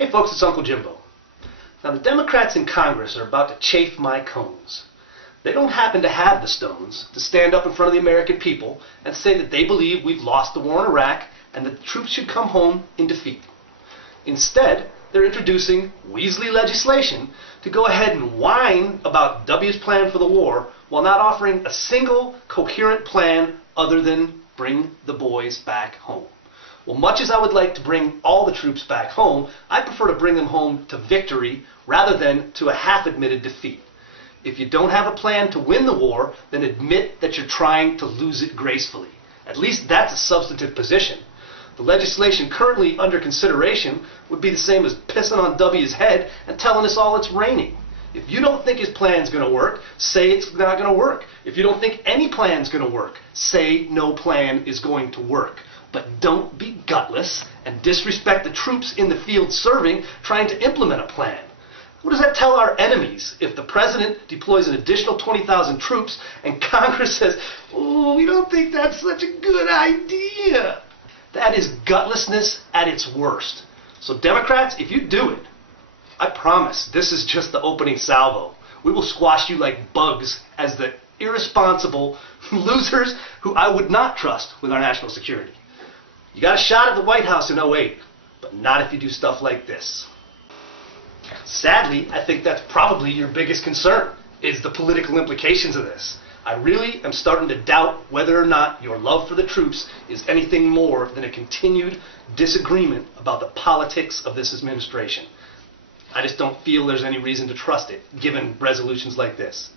Hey folks, it's Uncle Jimbo. Now the Democrats in Congress are about to chafe my cones. They don't happen to have the stones to stand up in front of the American people and say that they believe we've lost the war in Iraq and that the troops should come home in defeat. Instead, they're introducing Weasley legislation to go ahead and whine about W's plan for the war while not offering a single coherent plan other than bring the boys back home. Well, much as I would like to bring all the troops back home, I prefer to bring them home to victory rather than to a half-admitted defeat. If you don't have a plan to win the war, then admit that you're trying to lose it gracefully. At least that's a substantive position. The legislation currently under consideration would be the same as pissing on W's head and telling us all it's raining. If you don't think his plan's going to work, say it's not going to work. If you don't think any plan's going to work, say no plan is going to work. But don't be gutless and disrespect the troops in the field serving trying to implement a plan. What does that tell our enemies if the president deploys an additional 20,000 troops and Congress says, "Oh, we don't think that's such a good idea"? That is gutlessness at its worst. So Democrats, if you do it, I promise this is just the opening salvo. We will squash you like bugs as the irresponsible losers who I would not trust with our national security. You got a shot at the White House in '08, but not if you do stuff like this. Sadly, I think that's probably your biggest concern, is the political implications of this. I really am starting to doubt whether or not your love for the troops is anything more than a continued disagreement about the politics of this administration. I just don't feel there's any reason to trust it, given resolutions like this.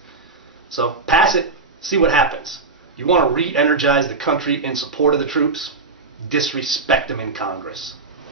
So pass it, see what happens. You want to re-energize the country in support of the troops? Disrespect them in Congress.